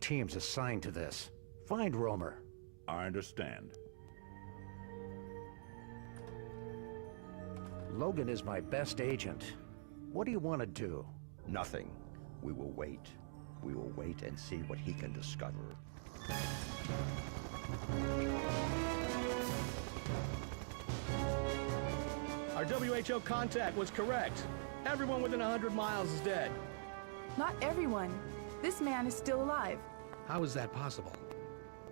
Teams assigned to this. Find Romer. I understand. Logan is my best agent. What do you want to do? Nothing. We will wait. We will wait and see what he can discover. Our WHO contact was correct. Everyone within 100 miles is dead. Not everyone. This man is still alive. How is that possible?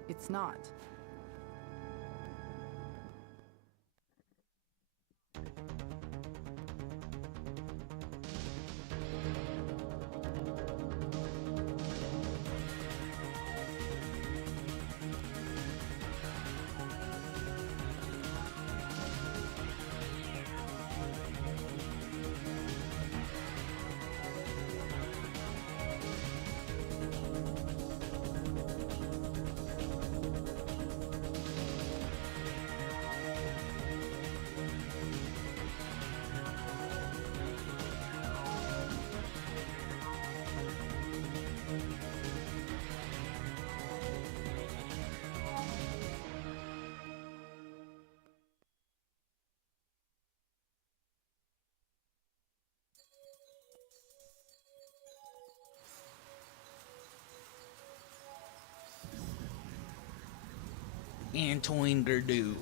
It's not. Antoine Gerdou.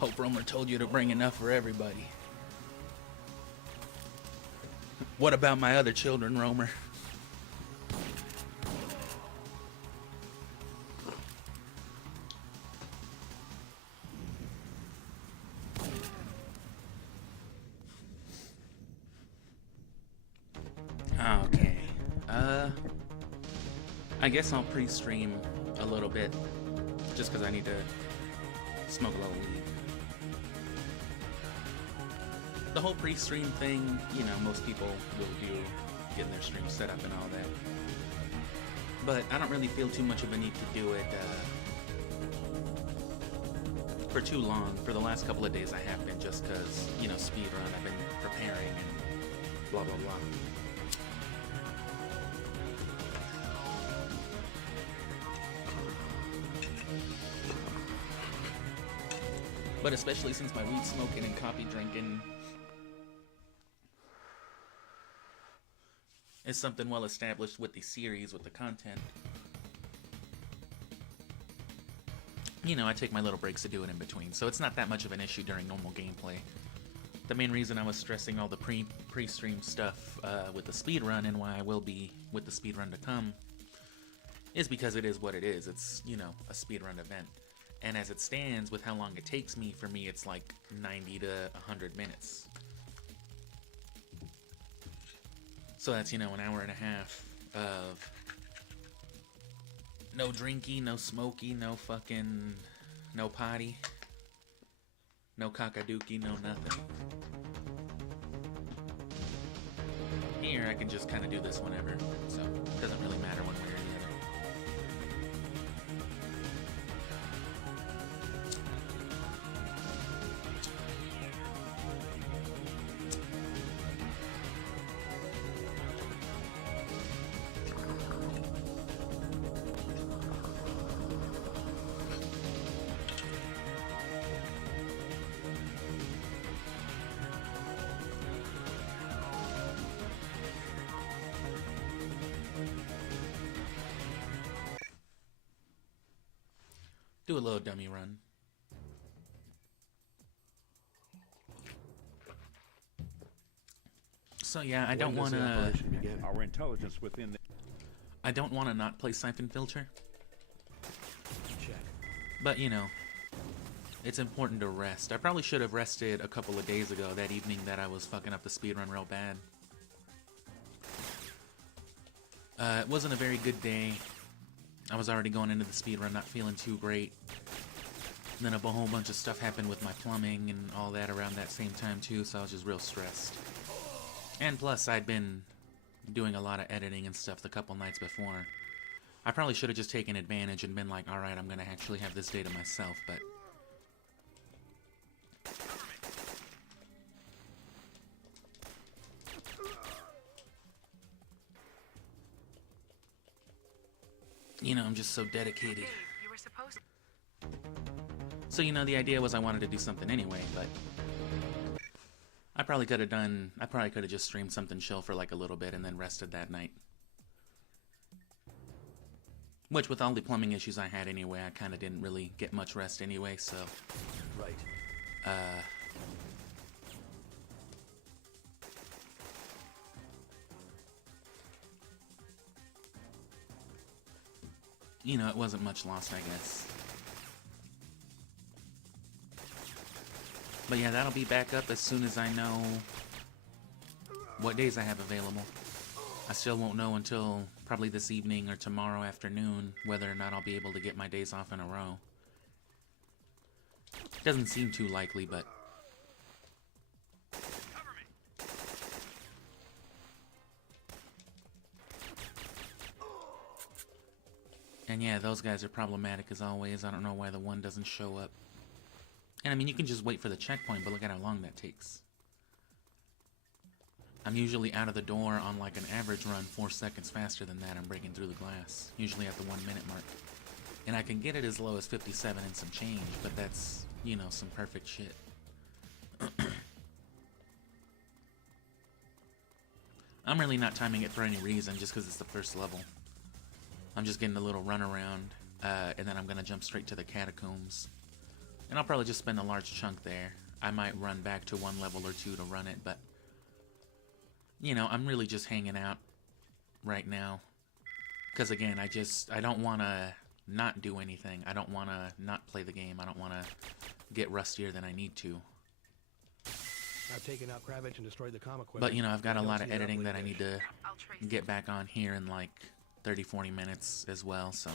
Hope Romer told you to bring enough for everybody. What about my other children, Romer? Okay. I guess I'll pre-stream a little bit. Just because I need to smoke a little weed. The whole pre-stream thing, you know, most people will do, getting their stream set up and all that. But I don't really feel too much of a need to do it for too long. For the last couple of days I have been, just because, you know, speedrun, I've been preparing and blah blah blah. But especially since my weed smoking and coffee drinking is something well established with the series, with the content. You know, I take my little breaks to do it in between, so it's not that much of an issue during normal gameplay. The main reason I was stressing all the pre-stream stuff with the speedrun, and why I will be with the speedrun to come, is because it is what it is. It's, you know, a speedrun event. And as it stands, with how long it takes me, for me it's like 90 to 100 minutes. So that's, you know, an hour and a half of no drinky, no smoky, no fucking, no potty, no cockadookie, no nothing. Here I can just kind of do this whenever, so it doesn't really matter one way or the other. Do a little dummy run. So yeah, I don't want to. Our intelligence within the... I don't want to not play Syphonfilter. Check. But you know, it's important to rest. I probably should have rested a couple of days ago, that evening that I was fucking up the speedrun real bad. It wasn't a very good day. I was already going into the speedrun not feeling too great. And then a whole bunch of stuff happened with my plumbing and all that around that same time too, so I was just real stressed. And plus, I'd been doing a lot of editing and stuff the couple nights before. I probably should have just taken advantage and been like, alright, I'm gonna actually have this day to myself, but... You know, I'm just so dedicated. Dave, you were supposed So, you know, the idea was I wanted to do something anyway, but I probably could have just streamed something chill for like a little bit and then rested that night. Which, with all the plumbing issues I had anyway, I kind of didn't really get much rest anyway, so... Right. You know, it wasn't much lost, I guess. But yeah, that'll be back up as soon as I know what days I have available. I still won't know until probably this evening or tomorrow afternoon whether or not I'll be able to get my days off in a row. Doesn't seem too likely, but... And yeah, those guys are problematic as always. I don't know why the one doesn't show up. And I mean, you can just wait for the checkpoint, but look at how long that takes. I'm usually out of the door on like an average run 4 seconds faster than that. I'm breaking through the glass, usually at the 1 minute mark. And I can get it as low as 57 and some change, but that's, you know, some perfect shit. I'm really not timing it for any reason, just because it's the first level. I'm just getting a little run around, and then I'm going to jump straight to the catacombs. And I'll probably just spend a large chunk there. I might run back to 1 level or 2 to run it, but... You know, I'm really just hanging out right now. Because again, I don't want to not do anything. I don't want to not play the game. I don't want to get rustier than I need to. I've taken out Kravitz and destroyed the comm equipment. But, you know, I've got a I don't lot of see an editing ugly that I dish. need to get back on here in like 30-40 minutes as well, so...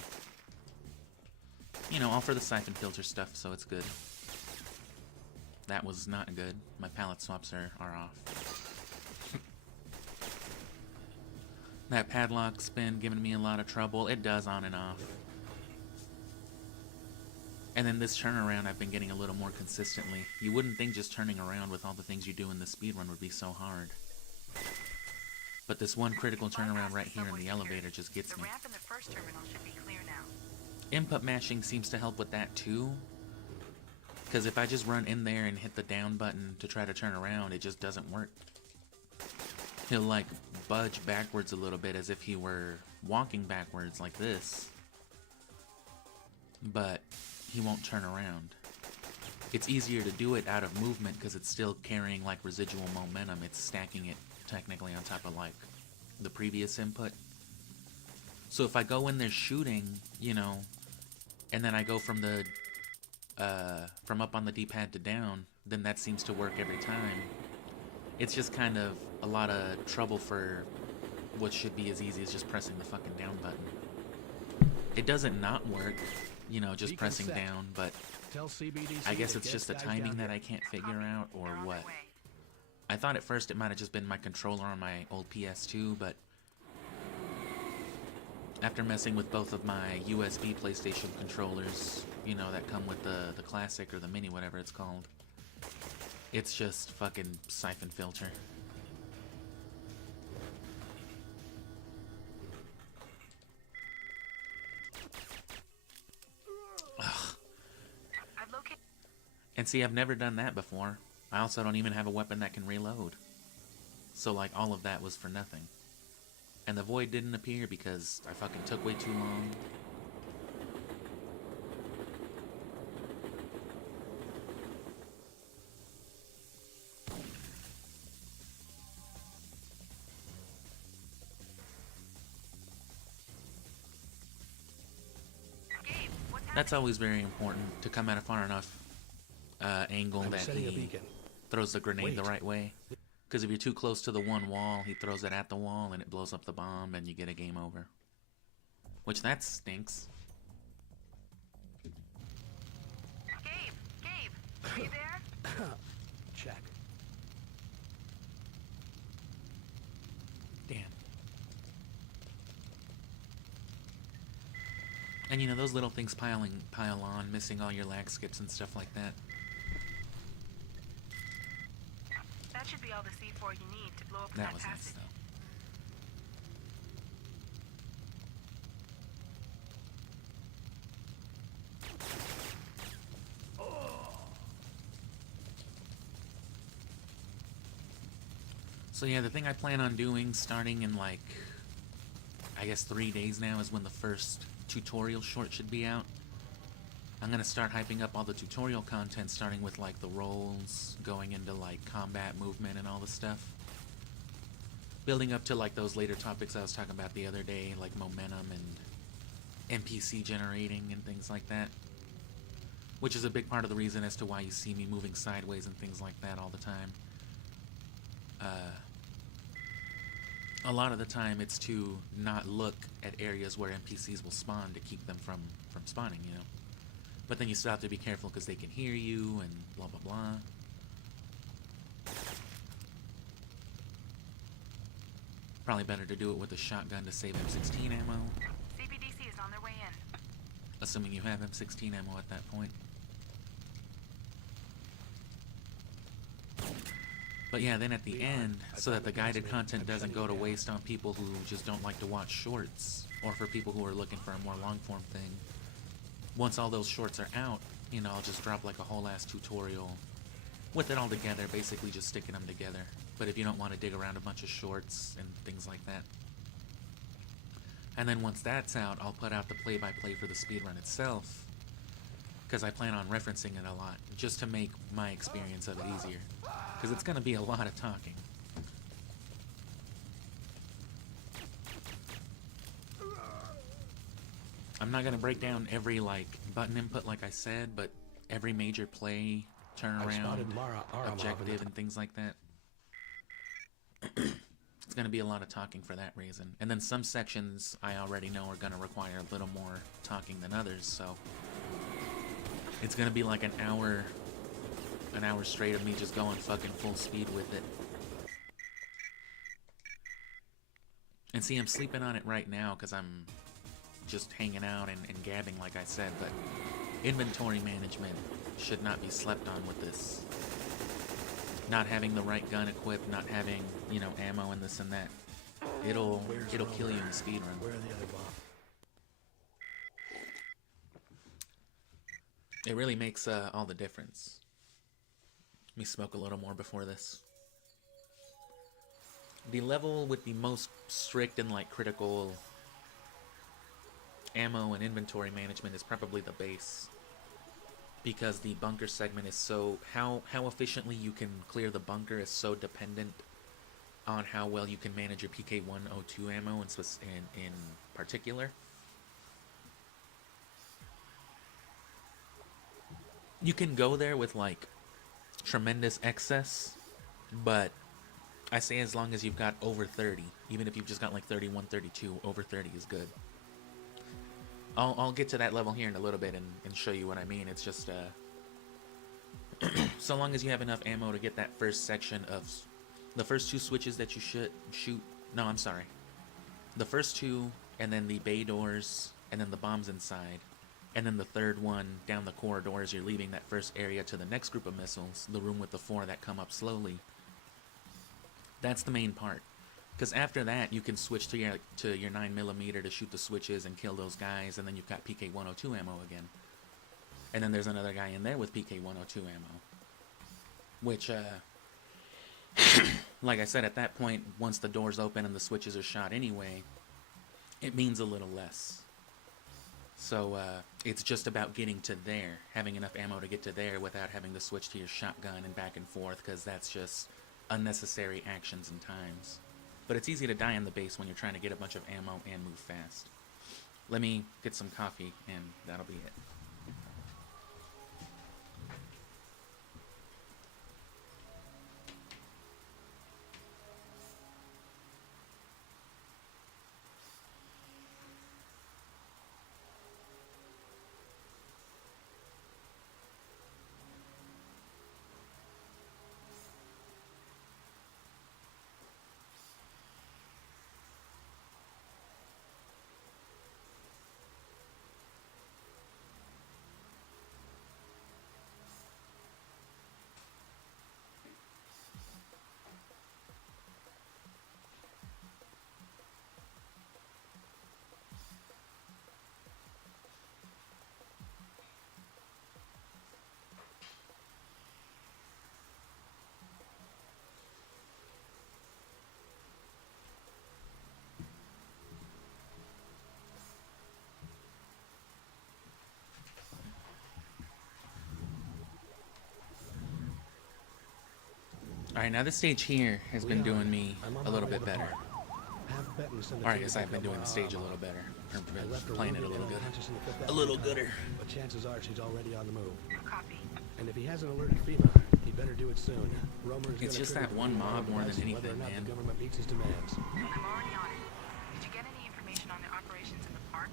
You know, all for the Syphonfilter stuff, so it's good. That was not good. My palette swaps are off. That padlock's been giving me a lot of trouble. It does on and off. And then this turnaround I've been getting a little more consistently. You wouldn't think just turning around with all the things you do in the speedrun would be so hard. But this one critical turnaround right here in the elevator just gets me. The ramp in the first terminal should be clear now. Input mashing seems to help with that too. Because if I just run in there and hit the down button to try to turn around, it just doesn't work. He'll like budge backwards a little bit as if he were walking backwards like this. But he won't turn around. It's easier to do it out of movement because it's still carrying like residual momentum. It's stacking it technically on top of like the previous input. So if I go in there shooting, you know, and then I go from the from up on the D-pad to down, then that seems to work every time. It's just kind of a lot of trouble for what should be as easy as just pressing the fucking down button. It doesn't not work, you know, just pressing down, but Tell CBDC I guess to it's get just a guys timing down that here. I can't figure out or They're on what. their way. I thought at first it might have just been my controller on my old PS2, but after messing with both of my USB PlayStation controllers, you know, that come with the Classic or the Mini, whatever it's called, it's just fucking Syphonfilter. I've located. And see, I've never done that before. I also don't even have a weapon that can reload. So, like, all of that was for nothing. And the void didn't appear because I fucking took way too long. Gabe, what's happening? That's always very important, to come at a far enough angle I'm that setting a he beacon. throws the grenade the Wait. right way. Because if you're too close to the one wall, he throws it at the wall and it blows up the bomb and you get a game over. Which that stinks. Gabe, are you there? Check. Damn. And you know, those little things pile on, missing all your lag skips and stuff like that. That should be all the C4 you need to blow up That that was nice passage. though. So yeah, the thing I plan on doing starting in like, I guess 3 days now is when the first tutorial short should be out. I'm gonna start hyping up all the tutorial content, starting with like the roles, going into like combat movement and all the stuff. Building up to like those later topics I was talking about the other day, like momentum and NPC generating and things like that. Which is a big part of the reason as to why you see me moving sideways and things like that all the time. A lot of the time it's to not look at areas where NPCs will spawn to keep them from spawning, you know. But then you still have to be careful because they can hear you and blah blah blah. Probably better to do it with a shotgun to save M16 ammo. CPDC is on their way in. Assuming you have M16 ammo at that point. But yeah, then at the end, so that the guided content doesn't go to waste on people who just don't like to watch shorts, or for people who are looking for a more long-form thing, once all those shorts are out, you know, I'll just drop like a whole ass tutorial with it all together, basically just sticking them together. But if you don't want to dig around a bunch of shorts and things like that. And then once that's out, I'll put out the play-by-play for the speedrun itself, because I plan on referencing it a lot, just to make my experience of it easier. Because it's going to be a lot of talking. I'm not going to break down every, like, button input like I said, but every major play, turnaround, objective, and things like that. It's going to be a lot of talking for that reason. And then some sections I already know are going to require a little more talking than others, so it's going to be like an hour straight of me just going fucking full speed with it. And see, I'm sleeping on it right now because I'm just hanging out and gabbing like I said, but inventory management should not be slept on with this. Not having the right gun equipped, not having, you know, ammo and this and that. It'll kill you in the speedrun. Where are the other bombs? It really makes all the difference. Let me smoke a little more before this. The level with the most strict and like critical ammo and inventory management is probably the base. Because the bunker segment is so... How efficiently you can clear the bunker is so dependent on how well you can manage your PK-102 ammo in particular. You can go there with like tremendous excess, but I say as long as you've got over 30, even if you've just got like 31, 32, over 30 is good. I'll get to that level here in a little bit and show you what I mean. It's just so long as you have enough ammo to get that first section of the first two switches that you should shoot. No, I'm sorry. The first two, and then the bay doors, and then the bombs inside. And then the third one down the corridor as you're leaving that first area to the next group of missiles, the room with the 4 that come up slowly. That's the main part. Because after that, you can switch to your 9mm to shoot the switches and kill those guys, and then you've got PK-102 ammo again. And then there's another guy in there with PK-102 ammo. Which, like I said, at that point, once the doors open and the switches are shot anyway, it means a little less. So, it's just about getting to there, having enough ammo to get to there without having to switch to your shotgun and back and forth, because that's just unnecessary actions and times. But it's easy to die in the base when you're trying to get a bunch of ammo and move fast. Let me get some coffee, and that'll be it. Alright, now this stage here has been doing me a little bit better. Or I guess I've been doing the stage a little better. Or playing it a little good. A little gooder. But chances are she's already on the move. Copy. And if he hasn't alerted FEMA, he better do it soon. Romer's It's gonna just trigger that one mob more than whether or anything, not man. The government meets his demands. I'm already on it. Did you get any information on the operations in the park?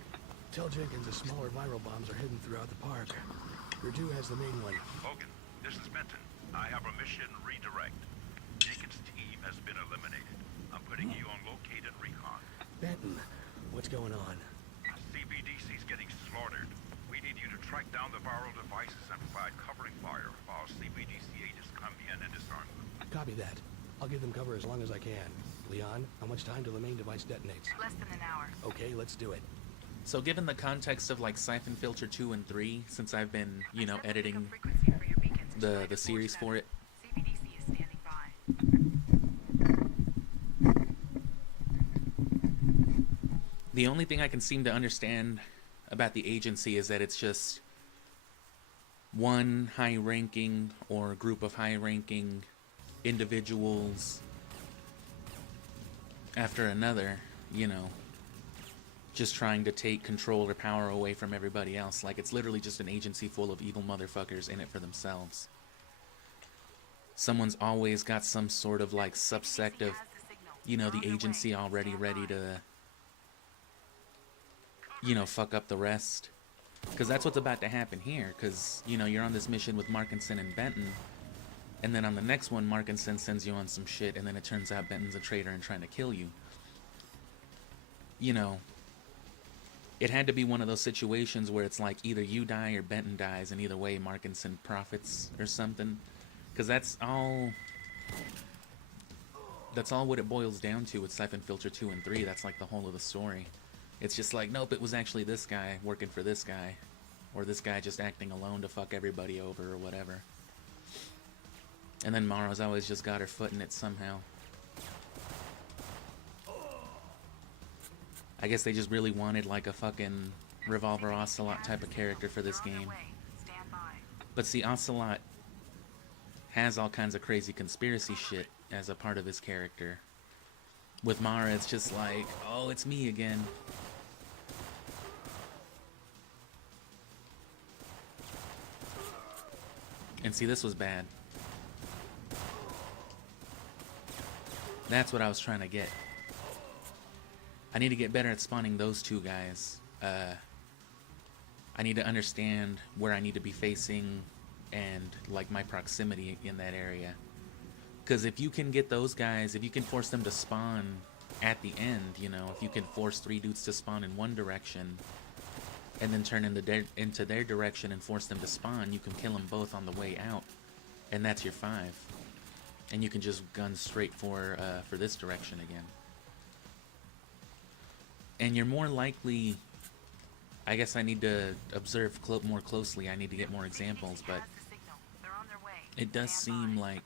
Tell Jenkins the smaller viral bombs are hidden throughout the park. Purdue has the main one. Hogan, this is Benton. I have a mission redirect. Jenkins' team has been eliminated. I'm putting you on located recon. Benton, what's going on? CBDC's getting slaughtered. We need you to track down the viral devices and provide covering fire while CBDC agents come in and disarm them. Copy that. I'll give them cover as long as I can. Leon, how much time till the main device detonates? Less than an hour. Okay, let's do it. So given the context of like Syphonfilter 2 and 3, since I've been, you know, editing Frequency for your beacons. the series for it, CBDC is standing by. the only thing I can seem to understand about the agency is that it's just one high-ranking or group of high-ranking individuals after another, you know, just trying to take control or power away from everybody else. Like, it's literally just an agency full of evil motherfuckers in it for themselves. Someone's always got some sort of, like, subsect of, you know, the agency already ready to, you know, fuck up the rest. Because that's what's about to happen here. Because, you know, you're on this mission with Markinson and Benton. And then on the next one, Markinson sends you on some shit. And then it turns out Benton's a traitor and trying to kill you. You know, it had to be one of those situations where it's like either you die or Benton dies. And either way, Markinson profits or something. Because that's all what it boils down to with Syphonfilter 2 and 3. That's like the whole of the story. It's just like, nope, it was actually this guy working for this guy. Or this guy just acting alone to fuck everybody over or whatever. And then Mara's always just got her foot in it somehow. I guess they just really wanted like a fucking Revolver Ocelot type of character for this game. But see, Ocelot has all kinds of crazy conspiracy shit as a part of his character. With Mara, it's just like, oh, it's me again. And see, this was bad. That's what I was trying to get. I need to get better at spawning those two guys. I need to understand where I need to be facing and like my proximity in that area. Because if you can get those guys, if you can force them to spawn at the end, you know, if you can force 3 dudes to spawn in one direction and then turn into their direction and force them to spawn, you can kill them both on the way out, and that's your 5. And you can just gun straight for this direction again. And you're more likely, I guess I need to observe more closely. I need to get more examples, but it does seem like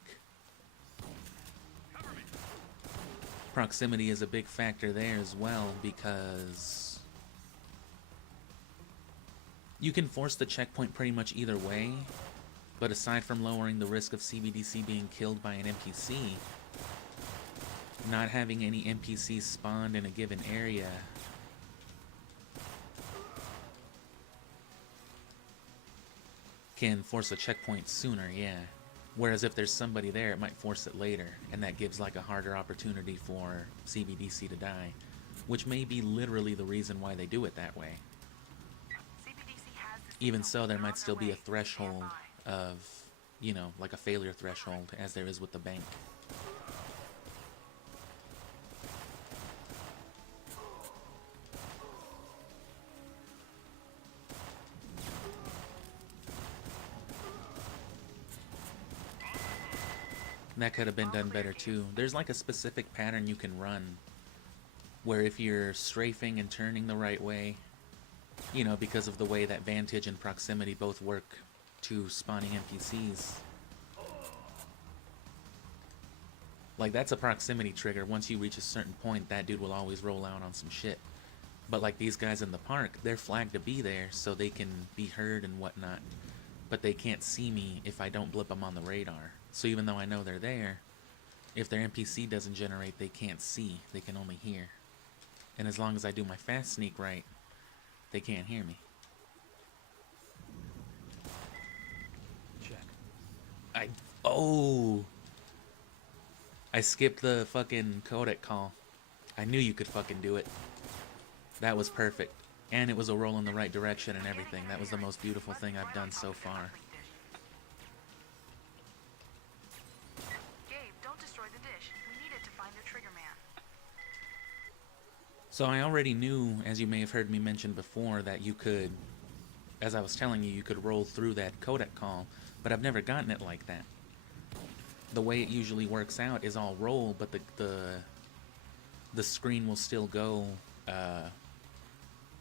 proximity is a big factor there as well, because you can force the checkpoint pretty much either way, but aside from lowering the risk of CBDC being killed by an NPC, not having any NPCs spawned in a given area can force a checkpoint sooner, yeah. Whereas if there's somebody there, it might force it later, and that gives like a harder opportunity for CBDC to die, which may be literally the reason why they do it that way. Even so, there might still be a threshold of, you know, like a failure threshold, as there is with the bank. That could have been done better too. There's like a specific pattern you can run where if you're strafing and turning the right way, you know, because of the way that vantage and proximity both work to spawning NPCs. Like, that's a proximity trigger. Once you reach a certain point, that dude will always roll out on some shit. But like these guys in the park, they're flagged to be there so they can be heard and whatnot. But they can't see me if I don't blip them on the radar. So even though I know they're there, if their NPC doesn't generate, they can't see. They can only hear. And as long as I do my fast sneak right, they can't hear me. Check. Oh! I skipped the fucking codec call. I knew you could fucking do it. That was perfect. And it was a roll in the right direction and everything. That was the most beautiful thing I've done so far. Gabe, don't destroy the dish. We need it to find the trigger man. So I already knew, as you may have heard me mention before, that you could, as I was telling you, you could roll through that codec call, but I've never gotten it like that. The way it usually works out is I'll roll, but the screen will still go,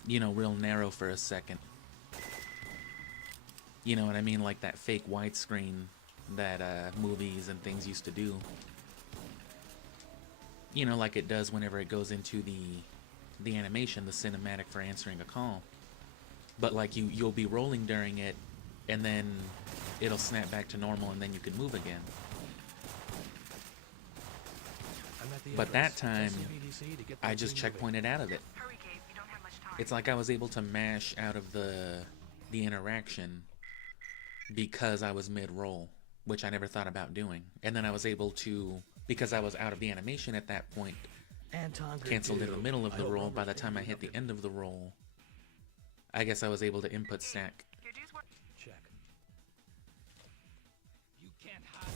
you know, real narrow for a second. You know what I mean? Like that fake widescreen that movies and things used to do. You know, like it does whenever it goes into the animation, the cinematic for answering a call. But like you'll be rolling during it, and then it'll snap back to normal, and then you can move again. But that time, I just checkpointed out of it. Hurry, Gabe. You don't have much time. It's like I was able to mash out of the interaction because I was mid-roll, which I never thought about doing. And then I was able to, because I was out of the animation at that point, canceled in the middle of the roll. By the time I hit the end of the roll, I guess I was able to input stack. Your dues were... Check. You can't hide.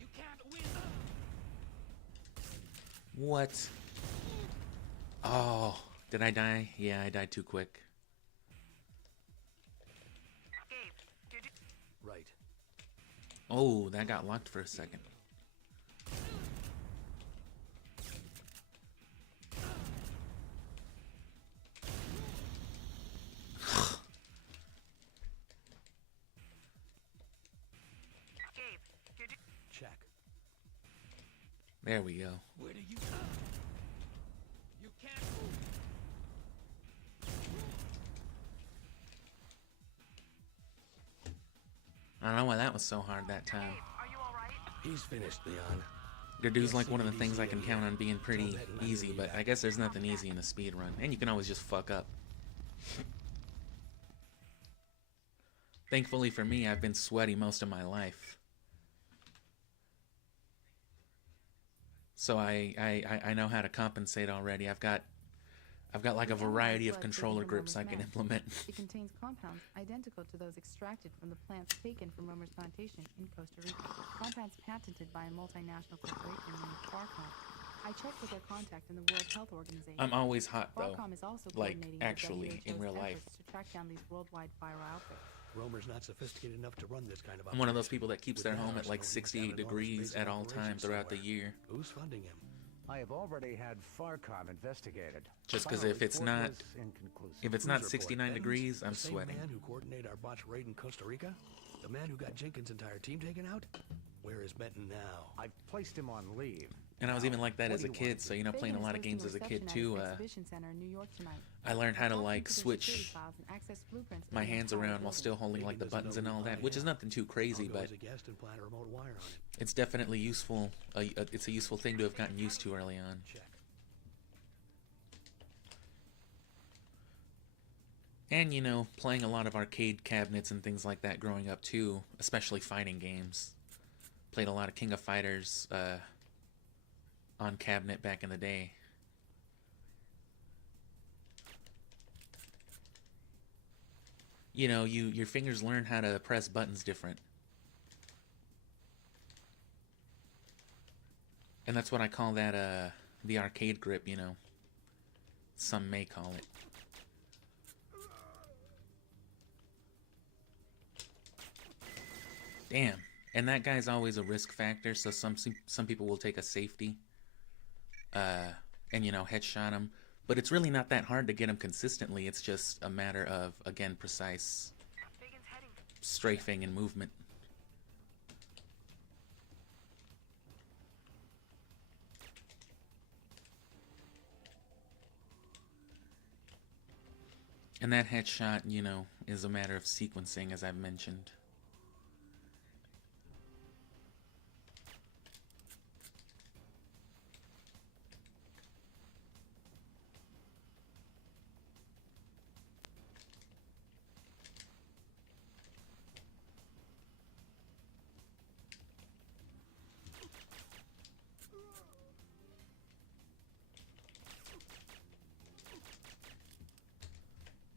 You can't win. What? Oh, did I die? Yeah, I died too quick. Gabe, your dues... Right. Oh, that got locked for a second. Gabe, your dues... Check. There we go. Where do you go? You can't move. I don't know why that was so hard that time. Gabe, are you alright? He's finished, Leon. Gadu's like one of the things I can count on being pretty easy, but I guess there's nothing easy in a speed run, and you can always just fuck up. Thankfully for me, I've been sweaty most of my life. So I know how to compensate already. I've got like a variety of controller grips I can implement. It contains compounds identical to those extracted from the plants taken from Romer's plantation in Costa Rica. Compounds patented by a multinational corporation named Farcom. I checked with their contact in the World Health Organization. I'm always hot though, Farcom is also like coordinating the actually in WHO's real life. efforts to track down these worldwide viral outbreaks. Romer's not sophisticated enough to run this kind of I'm one of those operation. people that keeps their home at like 68 degrees at all times throughout the year. Who's funding him? I have already had Farcom investigated. Just because Final if it's report not was inconclusive. if it's not Whose report? 69 Ben's? degrees, I'm The same sweating. man who coordinated our botched raid in Costa Rica? The man who got Jenkins' entire team taken out? Where is Benton now? I've placed him on leave. And I was even like that What as do a you kid, want so you know, playing a lot of games as a kid too. Exhibition Center in New York tonight. I learned how to like Access to switch security files and access blueprints for my the hands entire around while building. still holding like the buttons and all that, which is nothing too crazy, I'll go but as a guest and plant a remote wire on it. it's definitely useful. It's a useful thing to have gotten used to early on. Check. And you know, playing a lot of arcade cabinets and things like that growing up too, especially fighting games. Played a lot of King of Fighters on cabinet back in the day. You know, your fingers learn how to press buttons different. And that's what I call that the arcade grip, you know. Some may call it. Damn. And that guy's always a risk factor, so some people will take a safety and you know, headshot him. But it's really not that hard to get him consistently. It's just a matter of, again, precise Biggins heading. strafing and movement. And that headshot, you know, is a matter of sequencing, as I've mentioned.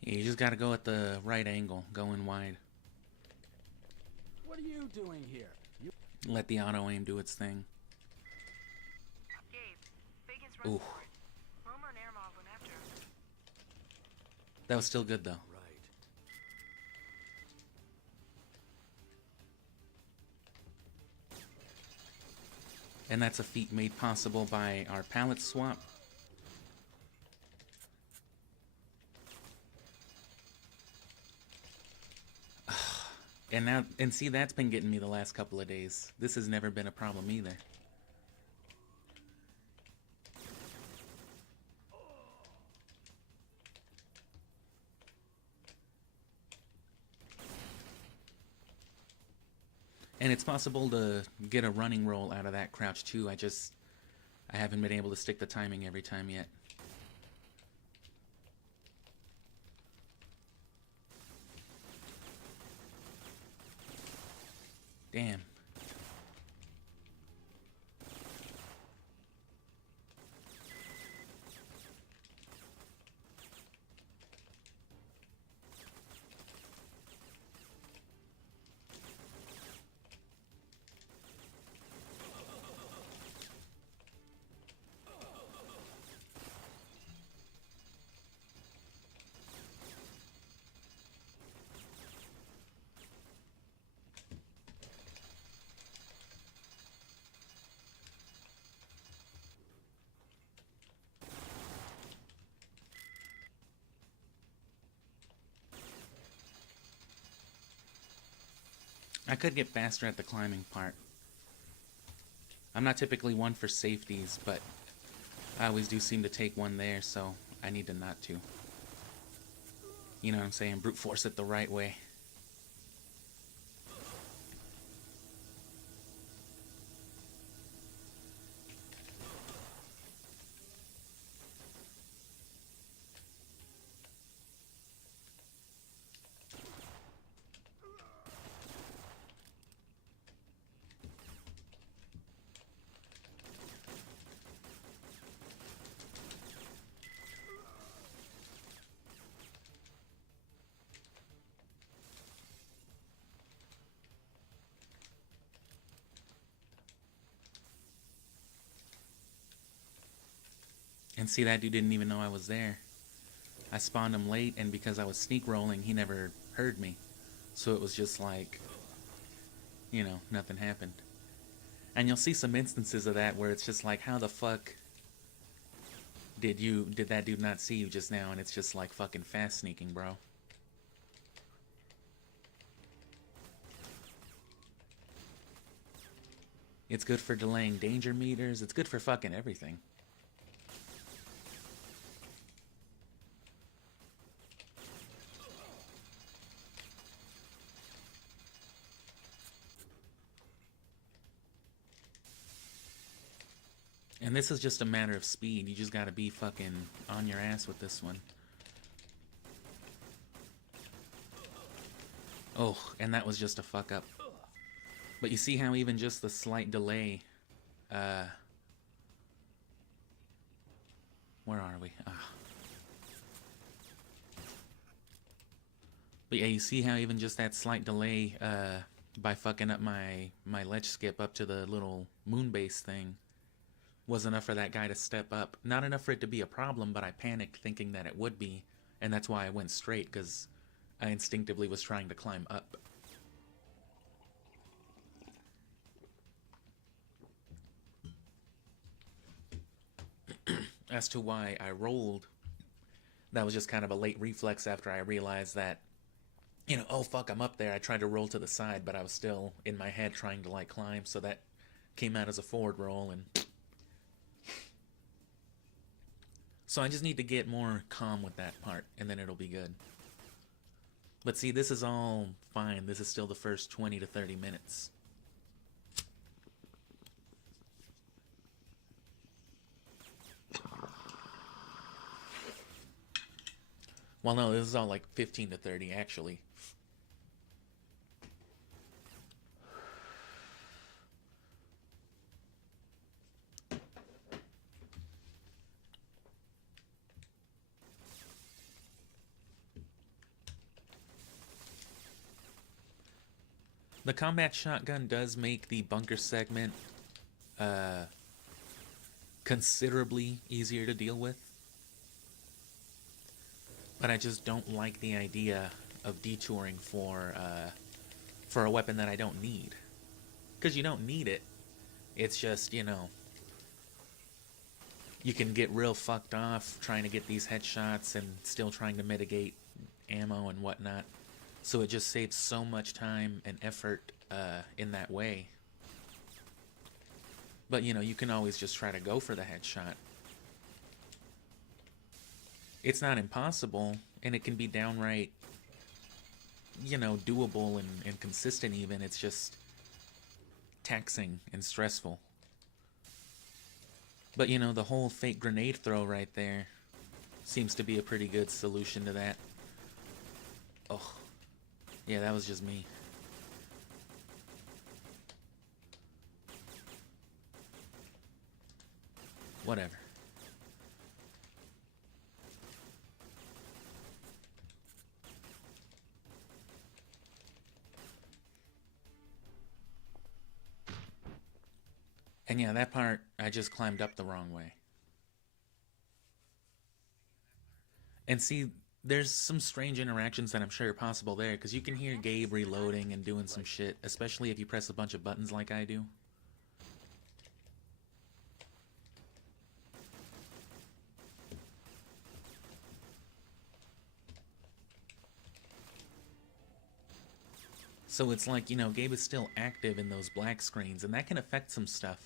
Yeah, you just gotta go at the right angle, going wide. What are you doing here? Let the auto aim do its thing. Gabe, Bacon's run Ooh. for it. Romer and Airmog went after him. That was still good though. Right. And that's a feat made possible by our palette swap. And see, that's been getting me the last couple of days. This has never been a problem either. And it's possible to get a running roll out of that crouch too. I haven't been able to stick the timing every time yet. Damn. I could get faster at the climbing part. I'm not typically one for safeties, but I always do seem to take one there, so I need to not to. You know what I'm saying? Brute force it the right way. And see, that dude didn't even know I was there. I spawned him late, and because I was sneak rolling, he never heard me. So it was just like, you know, nothing happened. And you'll see some instances of that where it's just like, how the fuck did that dude not see you just now? And it's just like fucking fast sneaking, bro. It's good for delaying danger meters. It's good for fucking everything. And this is just a matter of speed. You just gotta be fucking on your ass with this one. Oh, and that was just a fuck up. But you see how even just the slight delay, where are we? But yeah, you see how even just that slight delay, by fucking up my ledge skip up to the little moon base thing, was enough for that guy to step up. Not enough for it to be a problem, but I panicked thinking that it would be, and that's why I went straight, because I instinctively was trying to climb up. As to why I rolled, that was just kind of a late reflex after I realized that, you know, oh fuck, I'm up there. I tried to roll to the side, but I was still in my head trying to like climb, so that came out as a forward roll, and so I just need to get more calm with that part, and then it'll be good. But see, this is all fine. This is still the first 20 to 30 minutes. Well, no, this is all like 15 to 30, actually. The combat shotgun does make the bunker segment considerably easier to deal with. But I just don't like the idea of detouring for a weapon that I don't need. Because you don't need it. It's just, you know, you can get real fucked off trying to get these headshots and still trying to mitigate ammo and whatnot. So it just saves so much time and effort in that way. But, you know, you can always just try to go for the headshot. It's not impossible, and it can be downright, you know, doable and consistent even. It's just taxing and stressful. But, you know, the whole fake grenade throw right there seems to be a pretty good solution to that. Oh, yeah, that was just me. Whatever. And yeah, that part, I just climbed up the wrong way. And see, there's some strange interactions that I'm sure are possible there, because you can hear Gabe reloading and doing some shit, especially if you press a bunch of buttons like I do. So it's like, you know, Gabe is still active in those black screens, and that can affect some stuff.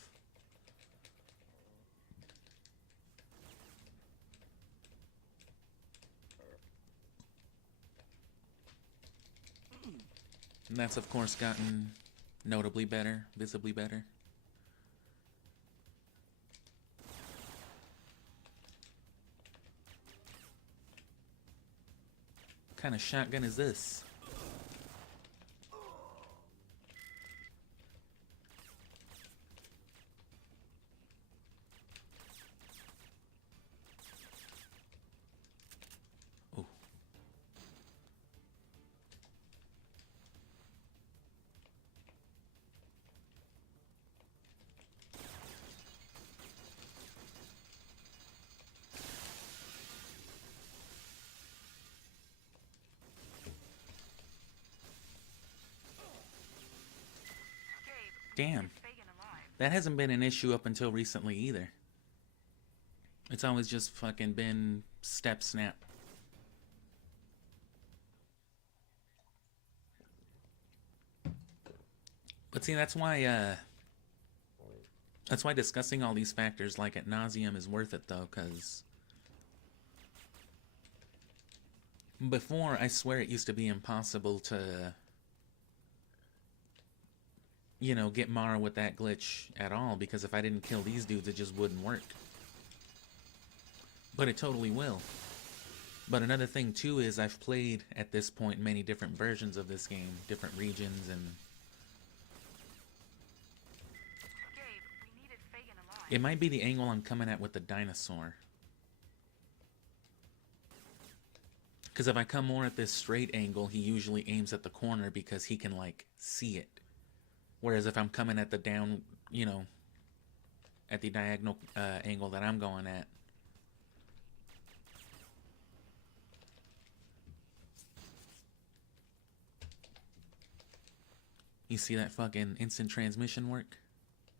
And that's, of course, gotten notably better, visibly better. What kind of shotgun is this? Damn. That hasn't been an issue up until recently either. It's always just fucking been step snap. But see, that's why discussing all these factors like ad nauseum is worth it though, because before, I swear it used to be impossible to, you know, get Mara with that glitch at all, because if I didn't kill these dudes, it just wouldn't work. But it totally will. But another thing too is I've played at this point many different versions of this game, different regions, and it might be the angle I'm coming at with the dinosaur. Because if I come more at this straight angle, he usually aims at the corner because he can, like, see it. Whereas if I'm coming at the down, you know, at the diagonal angle that I'm going at, you see that fucking instant transmission work?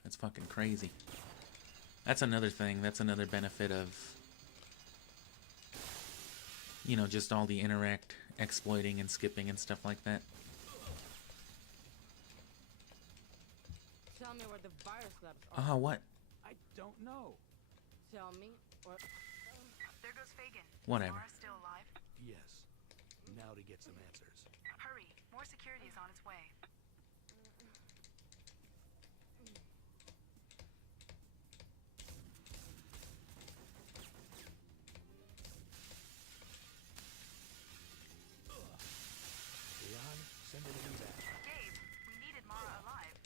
That's fucking crazy. That's another thing. That's another benefit of, you know, just all the interact, exploiting, and skipping and stuff like that. Tell me where the virus labs are. Oh, what? I don't know. Tell me, or There goes Fagin. Whatever. Mara still alive? Yes. Now to get some answers. Hurry. More security is on its way. Leon, send it in back. Gabe, we needed Mara alive.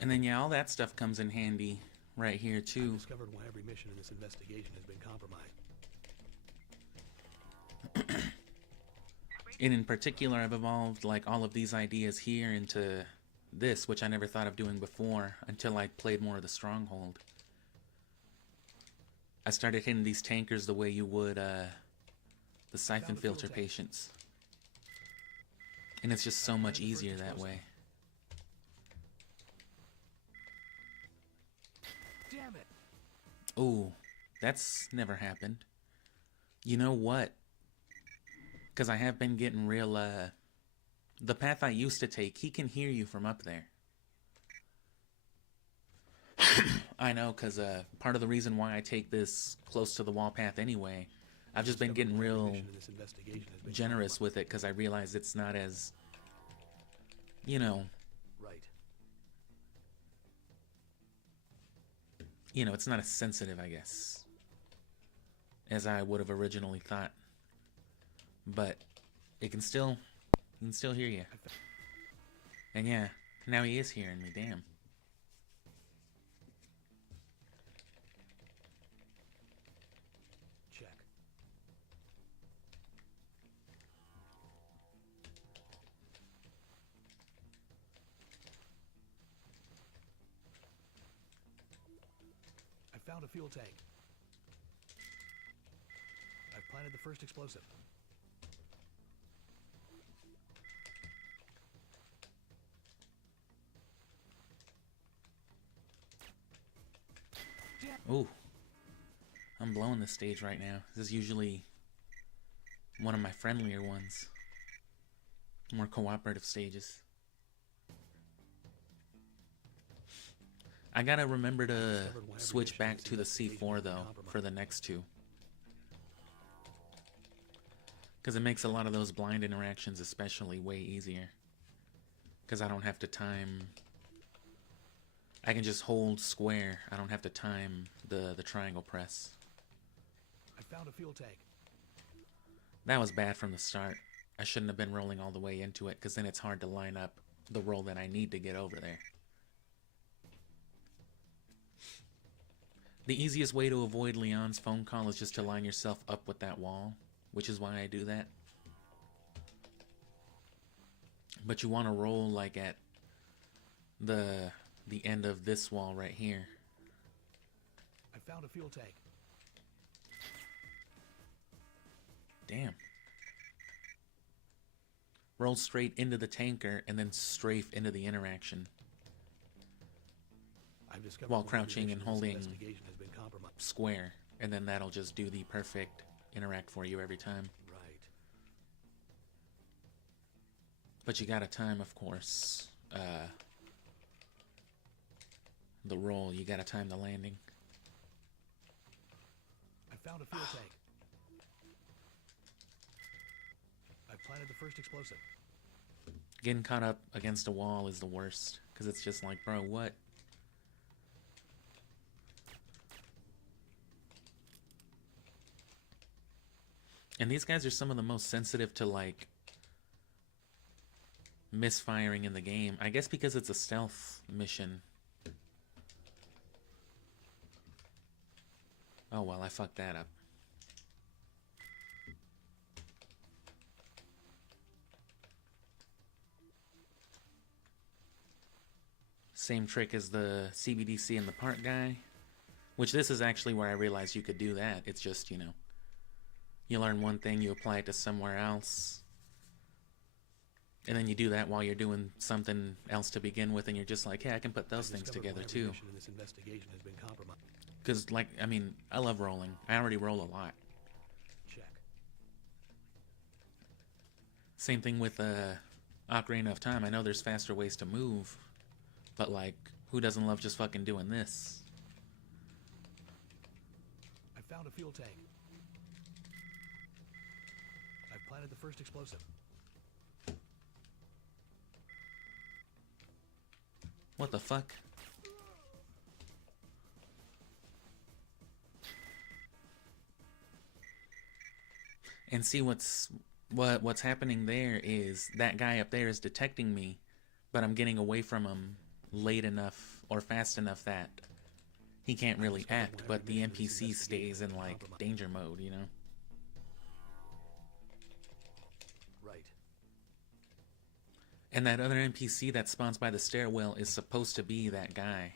And then, yeah, all that stuff comes in handy right here, I too. discovered why every mission in this investigation has been compromised. And in particular, I've evolved like all of these ideas here into this, which I never thought of doing before until I played more of the Stronghold. I started hitting these tankers the way you would the Syphonfilter patients. And it's just so much easier that way. Damn it. Ooh, that's never happened. You know what? Because I have been getting real, the path I used to take, he can hear you from up there. I know, because part of the reason why I take this close to the wall path anyway, I've just been getting real generous with it, because I realize it's not as, you know, Right. you know, it's not as sensitive, I guess, as I would have originally thought. But it can still, he can still hear you. And yeah, now he is hearing me, damn. Check. I found a fuel tank. I've planted the first explosive. Ooh. I'm blowing this stage right now. This is usually one of my friendlier ones. More cooperative stages. I gotta remember to switch back to the C4 though, for the next two. Because it makes a lot of those blind interactions especially way easier. Because I don't have to time... I can just hold square. I don't have to time the triangle press. I found a fuel tank. That was bad from the start. I shouldn't have been rolling all the way into it, because then it's hard to line up the roll that I need to get over there. The easiest way to avoid Leon's phone call is just to line yourself up with that wall, which is why I do that. But you want to roll like at the end of this wall right here. I found a fuel tank. Damn. Roll straight into the tanker and then strafe into the interaction. I've discovered While one crouching and position in this holding investigation has been compromised. square, and then that'll just do the perfect interact for you every time. Right. But you gotta time, of course, the roll. You gotta time the landing. I found a fuel tank. I've planted the first explosive. Getting caught up against a wall is the worst, because it's just like, bro, what? And these guys are some of the most sensitive to, like, misfiring in the game. I guess because it's a stealth mission. Oh, well, I fucked that up. Same trick as the CBDC and the part guy. Which this is actually where I realized you could do that. It's just, you know, you learn one thing, you apply it to somewhere else. And then you do that while you're doing something else to begin with, and you're just like, hey, I can put those things together too. Because, like, I mean, I love rolling. I already roll a lot. Check. Same thing with Ocarina of Time. I know there's faster ways to move, but, like, who doesn't love just fucking doing this? I found a fuel tank. I've planted the first explosive. What the fuck? And see what's happening there is that guy up there is detecting me, but I'm getting away from him late enough or fast enough that he can't really act, but the NPC stays in like danger mode, you know? Right. And that other NPC that spawns by the stairwell is supposed to be that guy.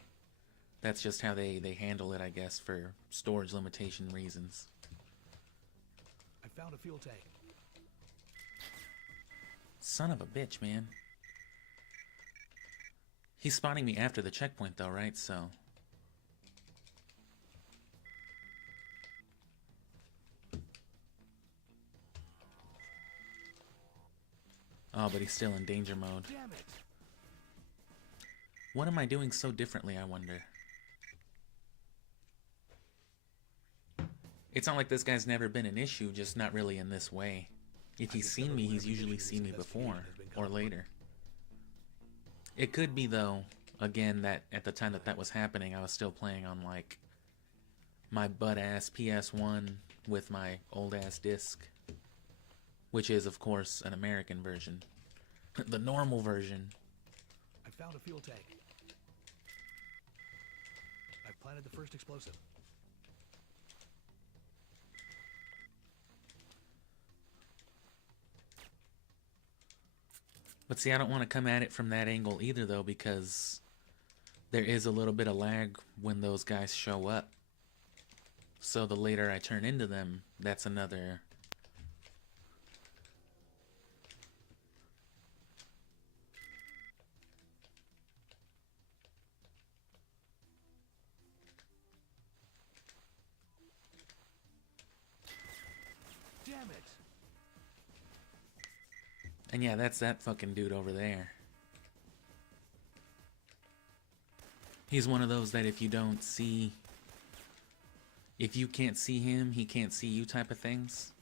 That's just how they handle it, I guess, for storage limitation reasons. I found a fuel tank. Son of a bitch, man. He's spawning me after the checkpoint, though, right? So... Oh, but he's still in danger mode. Damn it. What am I doing so differently, I wonder? It's not like this guy's never been an issue, just not really in this way. If he's seen me, he's usually seen me before, or later. It could be, though, again, that at the time that was happening, I was still playing on, like, my butt-ass PS1 with my old-ass disc. Which is, of course, an American version. The normal version. I found a fuel tank. I've planted the first explosive. But see, I don't want to come at it from that angle either, though, because there is a little bit of lag when those guys show up. So the later I turn into them, that's another... Damn it. And yeah, that's that fucking dude over there. He's one of those that if you don't see... If you can't see him, he can't see you type of things.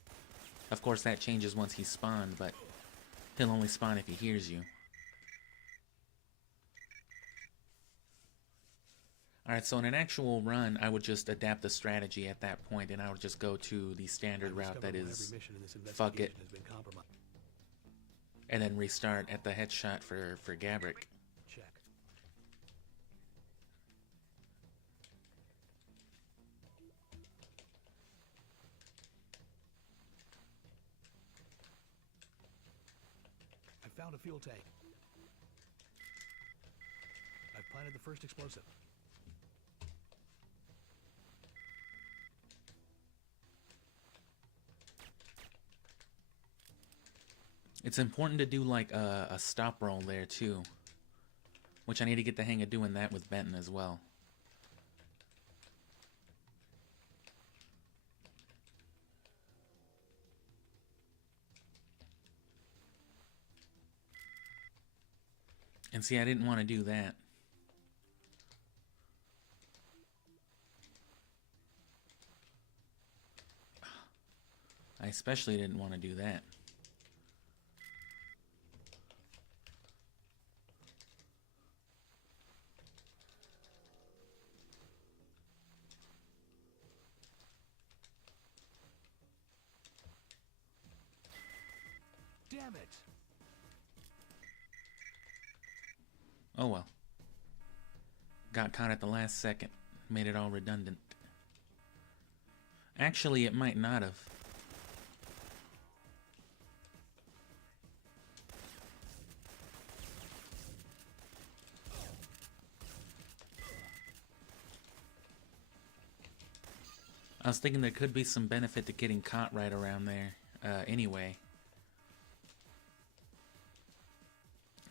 Of course, that changes once he's spawned, but he'll only spawn if he hears you. Alright, so in an actual run, I would just adapt the strategy at that point, and I would just go to the standard route that is, fuck it, and then restart at the headshot for Gabrick. Check. I found a fuel tank. I've planted the first explosive. It's important to do like a stop roll there too, which I need to get the hang of doing that with Benton as well. And see, I didn't want to do that. I especially didn't want to do that. Damn it! Oh well. Got caught at the last second. Made it all redundant. Actually, it might not have. I was thinking there could be some benefit to getting caught right around there, anyway.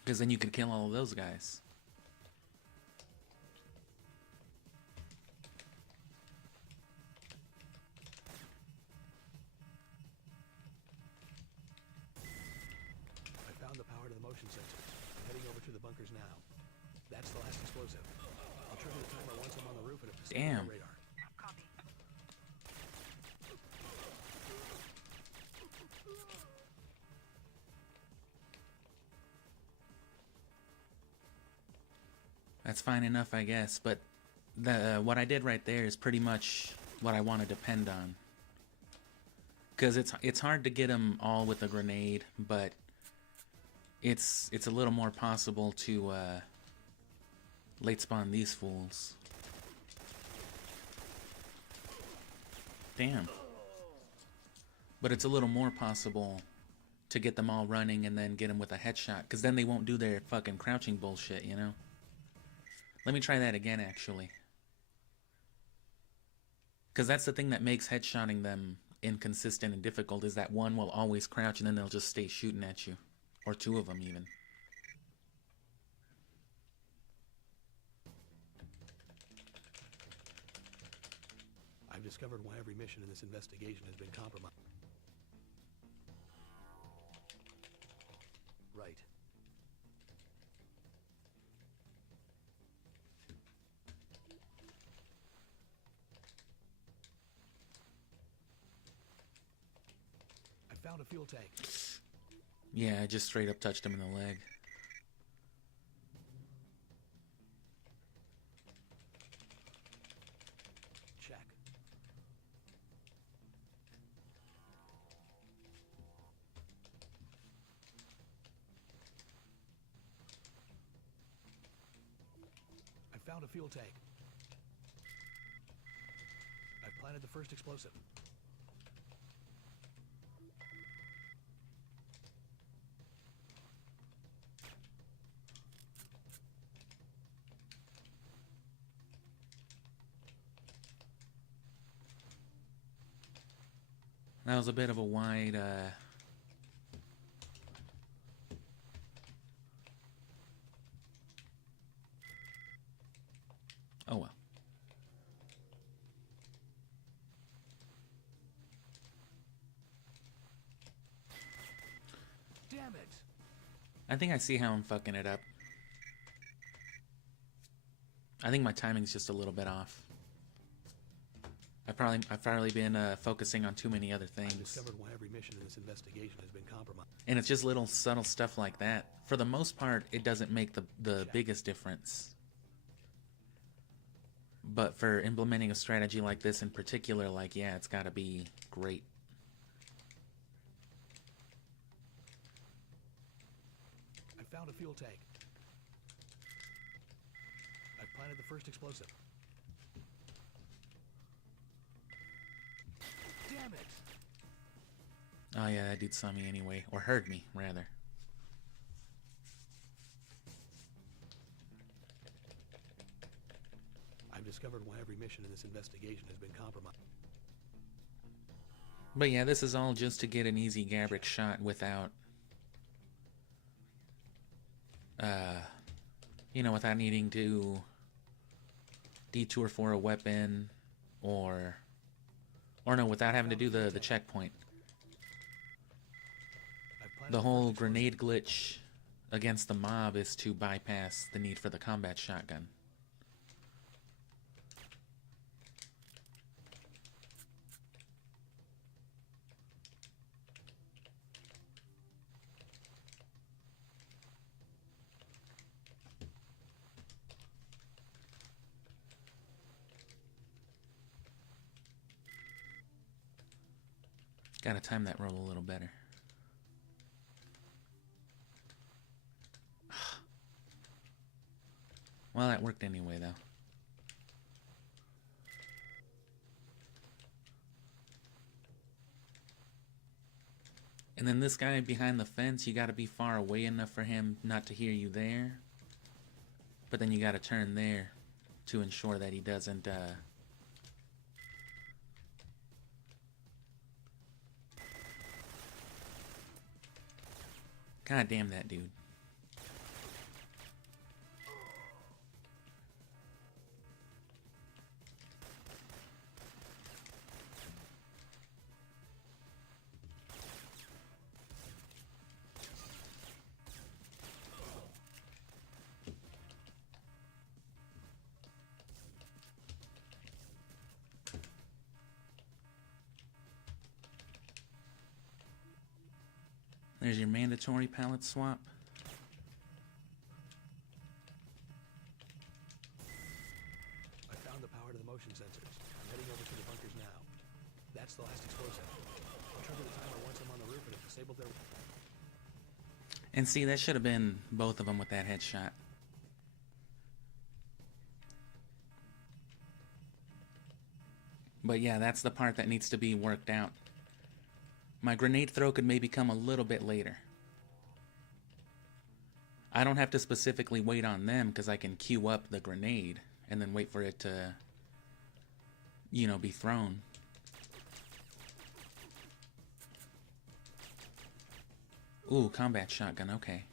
Because then you could kill all of those guys. I found the power to the motion sensors. I'm heading over to the bunkers now. That's the last explosive. I'll trigger the timer once I'm on the roof and if it's on the radar. Copy. That's fine enough, I guess, but what I did right there is pretty much what I want to depend on. Because it's hard to get them all with a grenade, but it's a little more possible to late spawn these fools. Damn. But it's a little more possible to get them all running and then get them with a headshot, because then they won't do their fucking crouching bullshit, you know? Let me try that again, actually. Because that's the thing that makes headshotting them inconsistent and difficult, is that one will always crouch and then they'll just stay shooting at you. Or two of them, even. I've discovered why every mission in this investigation has been compromised. Right. I found a fuel tank. Yeah, I just straight up touched him in the leg. Check. I found a fuel tank. I've planted the first explosive. That was a bit of a wide, oh well. Damn it! I think I see how I'm fucking it up. I think my timing's just a little bit off. I've probably been focusing on too many other things. I've discovered why every mission in this investigation has been compromised. And it's just little subtle stuff like that. For the most part, it doesn't make the biggest difference. But for implementing a strategy like this in particular, like, yeah, it's gotta be great. I found a fuel tank. I've planted the first explosive. Damn it! Oh yeah, that dude saw me anyway. Or heard me, rather. I've discovered why every mission in this investigation has been compromised. But yeah, this is all just to get an easy Gabrick shot without... you know, without needing to detour for a weapon, or no, without having to do the checkpoint. The whole grenade glitch against the mob is to bypass the need for the combat shotgun. Gotta time that roll a little better. Well, that worked anyway, though. And then this guy behind the fence, you gotta be far away enough for him not to hear you there. But then you gotta turn there to ensure that he doesn't, God damn that dude. There's your mandatory pallet swap. I found the power to the motion sensors. I'm heading over to the bunkers now. That's the last explosive. I'll trigger the timer once I'm on the roof and have disabled their... And see, that should have been both of them with that headshot. But yeah, that's the part that needs to be worked out. My grenade throw could maybe come a little bit later. I don't have to specifically wait on them because I can queue up the grenade and then wait for it to, you know, be thrown. Ooh, combat shotgun, okay.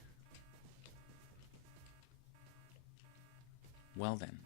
Well then.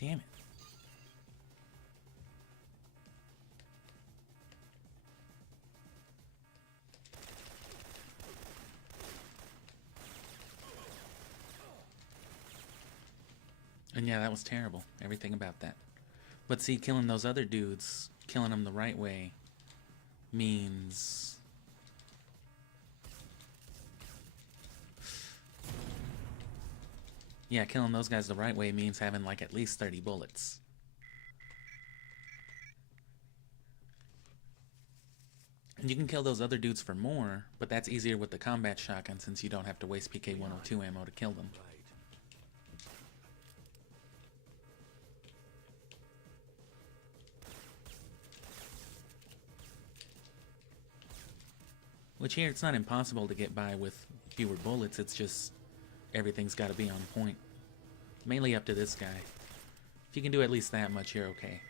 Damn it. And yeah, that was terrible. Everything about that. But see, killing those other dudes, killing them the right way, means... Yeah, killing those guys the right way means having like at least 30 bullets. And you can kill those other dudes for more, but that's easier with the combat shotgun since you don't have to waste PK-102 ammo to kill them. Which here, it's not impossible to get by with fewer bullets, it's just everything's got to be on point. Mainly up to this guy. If you can do at least that much, you're okay.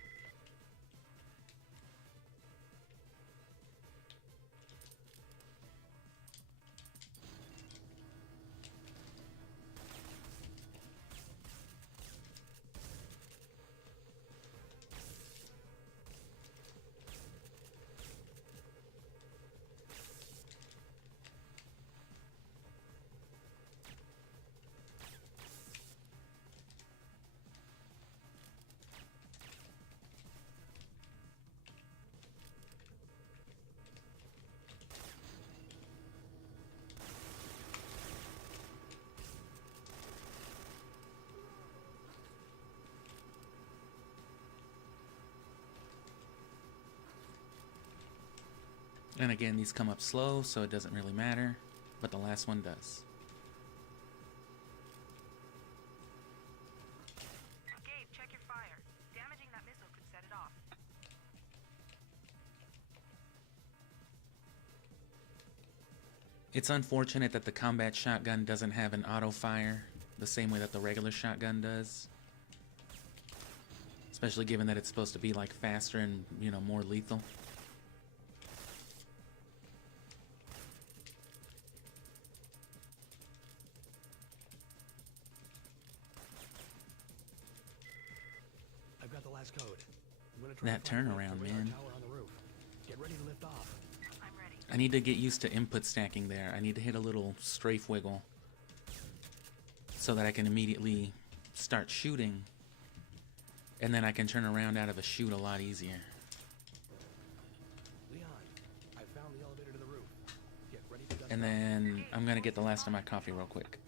And again, these come up slow, so it doesn't really matter, but the last one does. Gabe, check your fire. Damaging that missile could set it off. It's unfortunate that the combat shotgun doesn't have an auto fire the same way that the regular shotgun does. Especially given that it's supposed to be like faster and, you know, more lethal. I've got the last code. I'm gonna try That to find the turnaround, radar man. tower on the roof. Get ready to lift off. I'm ready. I need to get used to input stacking there. I need to hit a little strafe wiggle so that I can immediately start shooting, and then I can turn around out of a shoot a lot easier. Leon, I found the elevator to the roof. Get ready to dust And off. then I'm gonna get the last of my coffee real quick.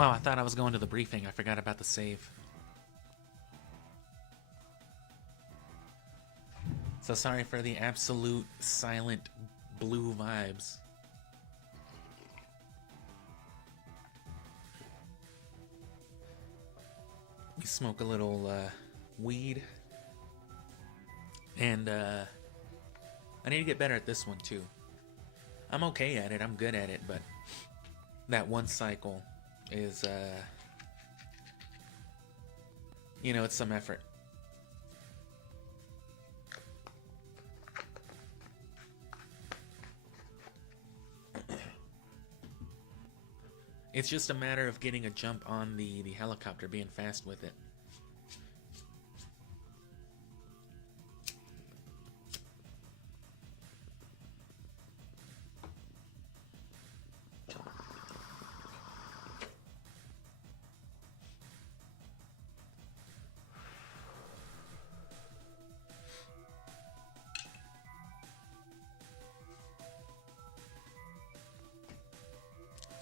Wow, I thought I was going to the briefing. I forgot about the save. So sorry for the absolute silent blue vibes. We smoke a little weed. And I need to get better at this one too. I'm okay at it, I'm good at it, but that one cycle is, you know, it's some effort. It's just a matter of getting a jump on the helicopter, being fast with it.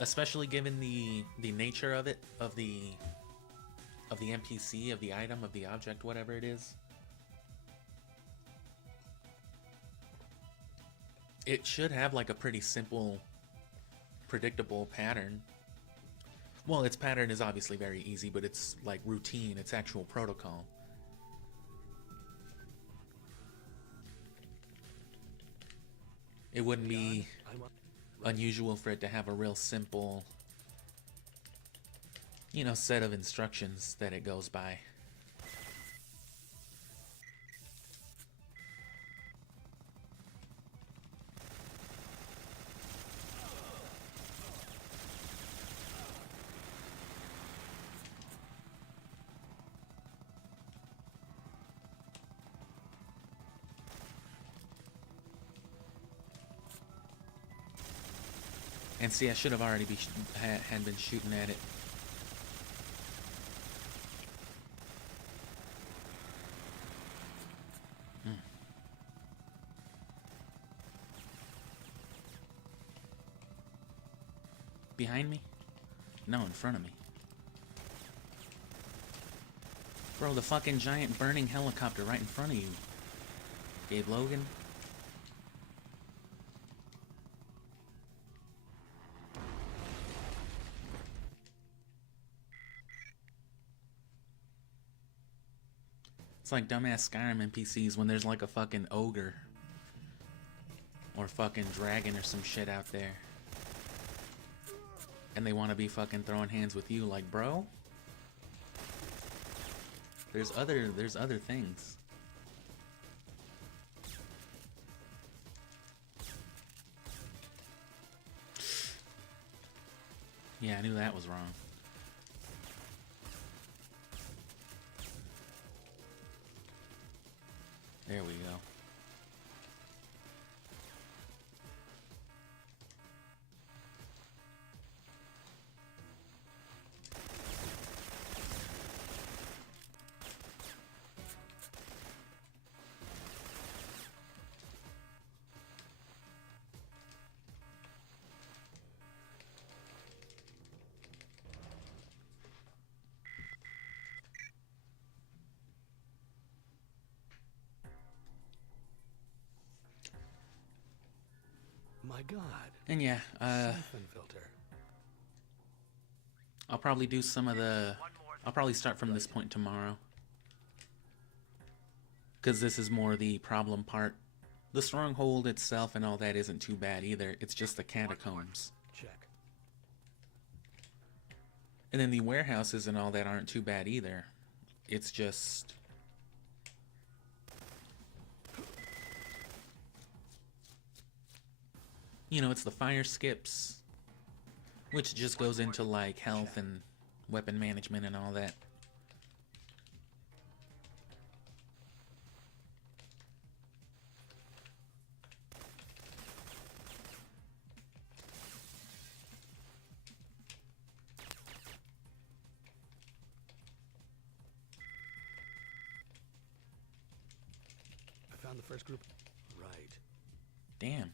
Especially given the nature of it, of the NPC, of the item, of the object, whatever it is. It should have like a pretty simple, predictable pattern. Well, its pattern is obviously very easy, but it's like routine, it's actual protocol. It wouldn't be unusual for it to have a real simple, you know, set of instructions that it goes by. And see, I should have already had been shooting at it. Behind me? No, in front of me. Bro, the fucking giant burning helicopter right in front of you. Gabe Logan. It's like dumbass Skyrim NPCs when there's like a fucking ogre or fucking dragon or some shit out there, and they want to be fucking throwing hands with you. Like, bro, there's other things. Yeah, I knew that was wrong. There we go. My God. And yeah, Syphonfilter. I'll probably do some of the... I'll probably start from this point tomorrow. Because this is more the problem part. The stronghold itself and all that isn't too bad either. It's just the catacombs. Check. And then the warehouses and all that aren't too bad either. It's just... you know, it's the fire skips, which just goes into like health and weapon management and all that. I found the first group. Right. Damn.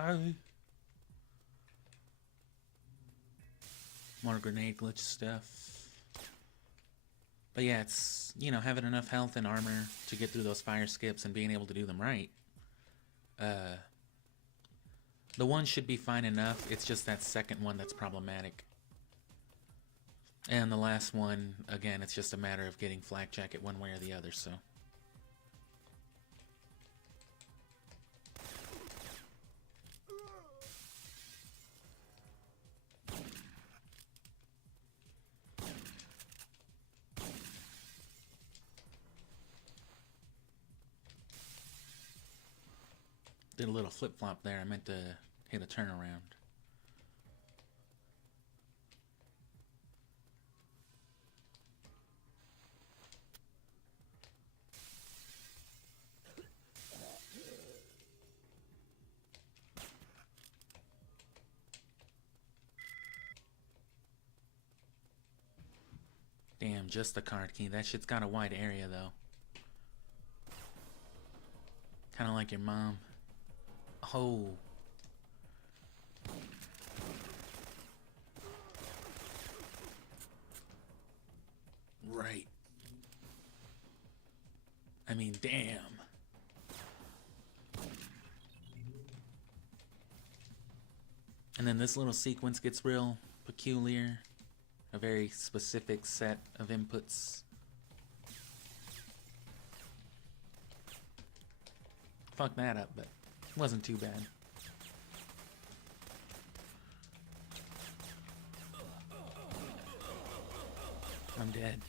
die. More grenade glitch stuff. But yeah, it's, you know, having enough health and armor to get through those fire skips and being able to do them right. The one should be fine enough. It's just that second one that's problematic. And the last one, again, it's just a matter of getting flak jacket one way or the other, so. Did a little flip-flop there. I meant to hit a turnaround. Damn, just the card key. That shit's got a wide area, though. Kinda like your mom. Oh. Right. I mean, damn. And then this little sequence gets real peculiar. A very specific set of inputs. Fuck that up, but it wasn't too bad. I'm dead.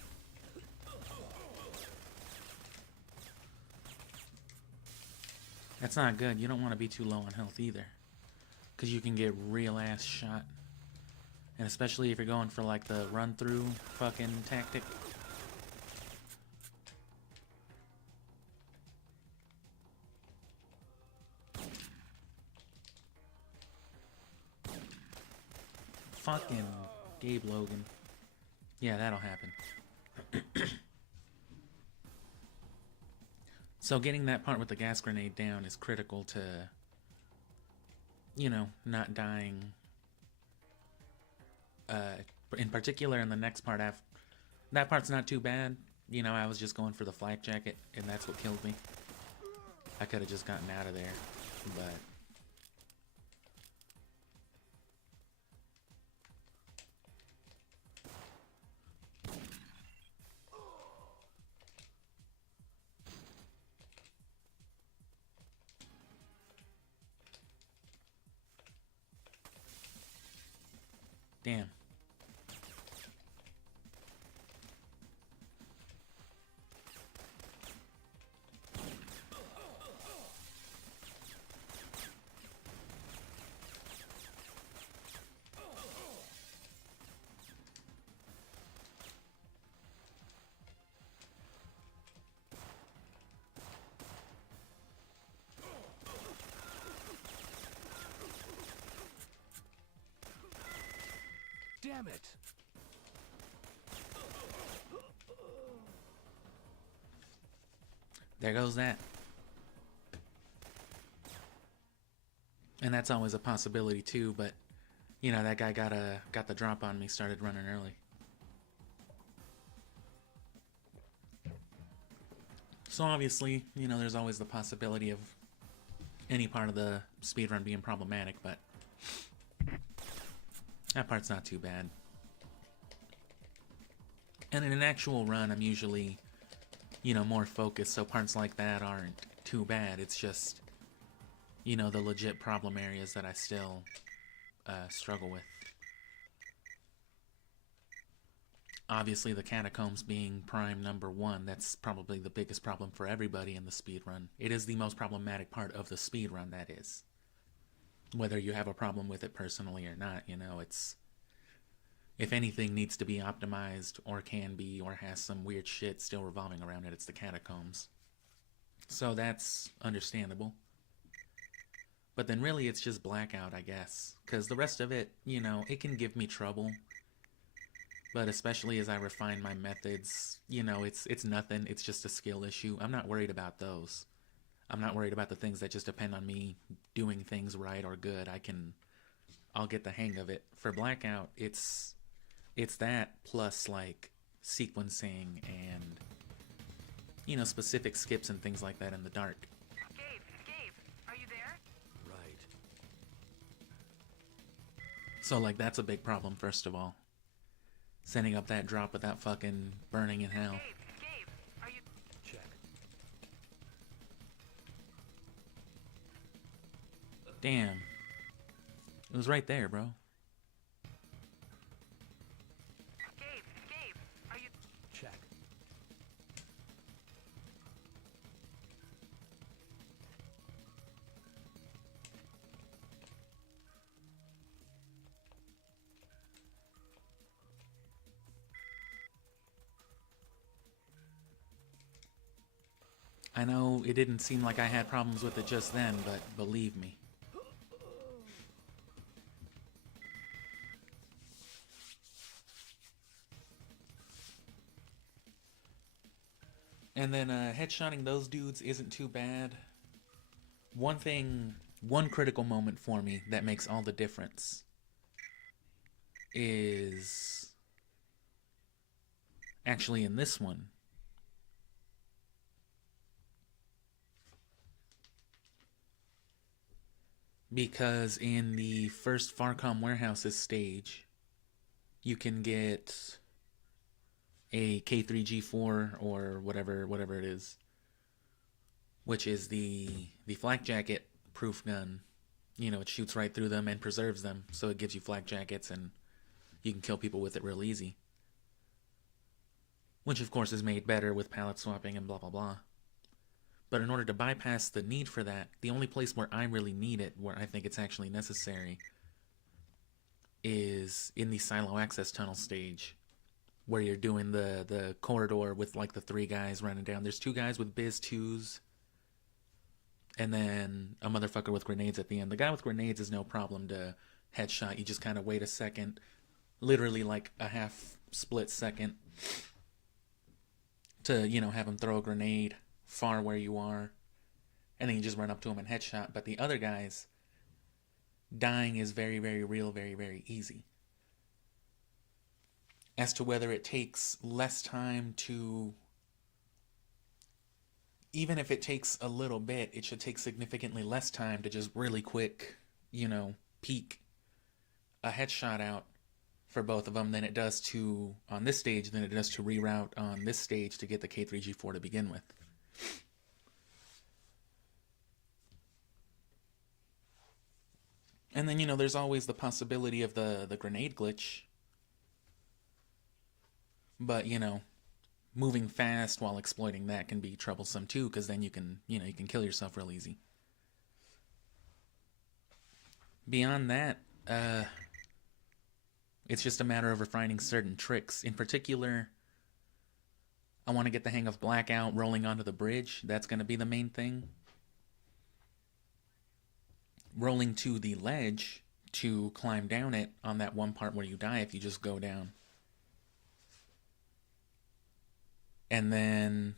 That's not good. You don't want to be too low on health either, because you can get real ass shot. And especially if you're going for like the run through fucking tactic. Fucking Gabe Logan. Yeah, that'll happen. So getting that part with the gas grenade down is critical to, you know, not dying. In particular, in the next part, that part's not too bad. You know, I was just going for the flak jacket, and that's what killed me. I could have just gotten out of there, but... Damn. Damn it! There goes that. And that's always a possibility too, but you know, that guy got the drop on me, started running early. So obviously, you know, there's always the possibility of any part of the speedrun being problematic, but that part's not too bad. And in an actual run, I'm usually, you know, more focused, so parts like that aren't too bad. It's just, you know, the legit problem areas that I still struggle with. Obviously, the catacombs being prime number one, that's probably the biggest problem for everybody in the speedrun. It is the most problematic part of the speedrun, that is. Whether you have a problem with it personally or not, you know, it's... If anything needs to be optimized, or can be, or has some weird shit still revolving around it, it's the catacombs. So that's understandable. But then really it's just Blackout, I guess. Because the rest of it, you know, it can give me trouble. But especially as I refine my methods, you know, it's nothing. It's just a skill issue. I'm not worried about those. I'm not worried about the things that just depend on me doing things right or good. I'll get the hang of it. For Blackout, it's that plus like sequencing and, you know, specific skips and things like that in the dark. Gabe, are you there? Right. So like that's a big problem, first of all. Setting up that drop without fucking burning in hell. Gabe, are you... Check. Damn. It was right there, bro. Gabe, are you... Check. I know it didn't seem like I had problems with it just then, but believe me. And then headshotting those dudes isn't too bad. One critical moment for me that makes all the difference is actually in this one. Because in the first Farcom Warehouses stage, you can get a K3G4 or whatever it is, which is the flak jacket proof gun. You know, it shoots right through them and preserves them, so it gives you flak jackets and you can kill people with it real easy. Which of course is made better with pallet swapping and blah blah blah. But in order to bypass the need for that, the only place where I really need it, where I think it's actually necessary, is in the silo access tunnel stage, where you're doing the corridor with like the 3 guys running down. There's 2 guys with Biz 2s, and then a motherfucker with grenades at the end. The guy with grenades is no problem to headshot. You just kind of wait a second, literally like a half split second, to, you know, have him throw a grenade far where you are, and then you just run up to him and headshot. But the other guys, dying is very, very real, very, very easy. As to whether it takes less time to, even if it takes a little bit, it should take significantly less time to just really quick, you know, peek a headshot out for both of them than it does to, on this stage, than it does to reroute on this stage to get the K3G4 to begin with. And then, you know, there's always the possibility of the grenade glitch. But, you know, moving fast while exploiting that can be troublesome too, because then you can kill yourself real easy. Beyond that, it's just a matter of refining certain tricks. In particular, I want to get the hang of Blackout rolling onto the bridge. That's going to be the main thing. Rolling to the ledge to climb down it on that one part where you die if you just go down. And then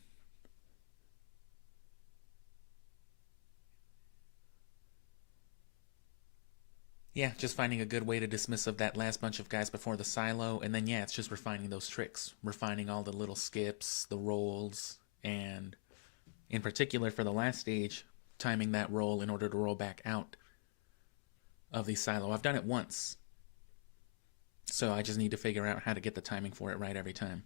yeah, just finding a good way to dismiss of that last bunch of guys before the silo. And then yeah, it's just refining those tricks, refining all the little skips, the rolls, and in particular for the last stage, timing that roll in order to roll back out of the silo. I've done it once, so I just need to figure out how to get the timing for it right every time.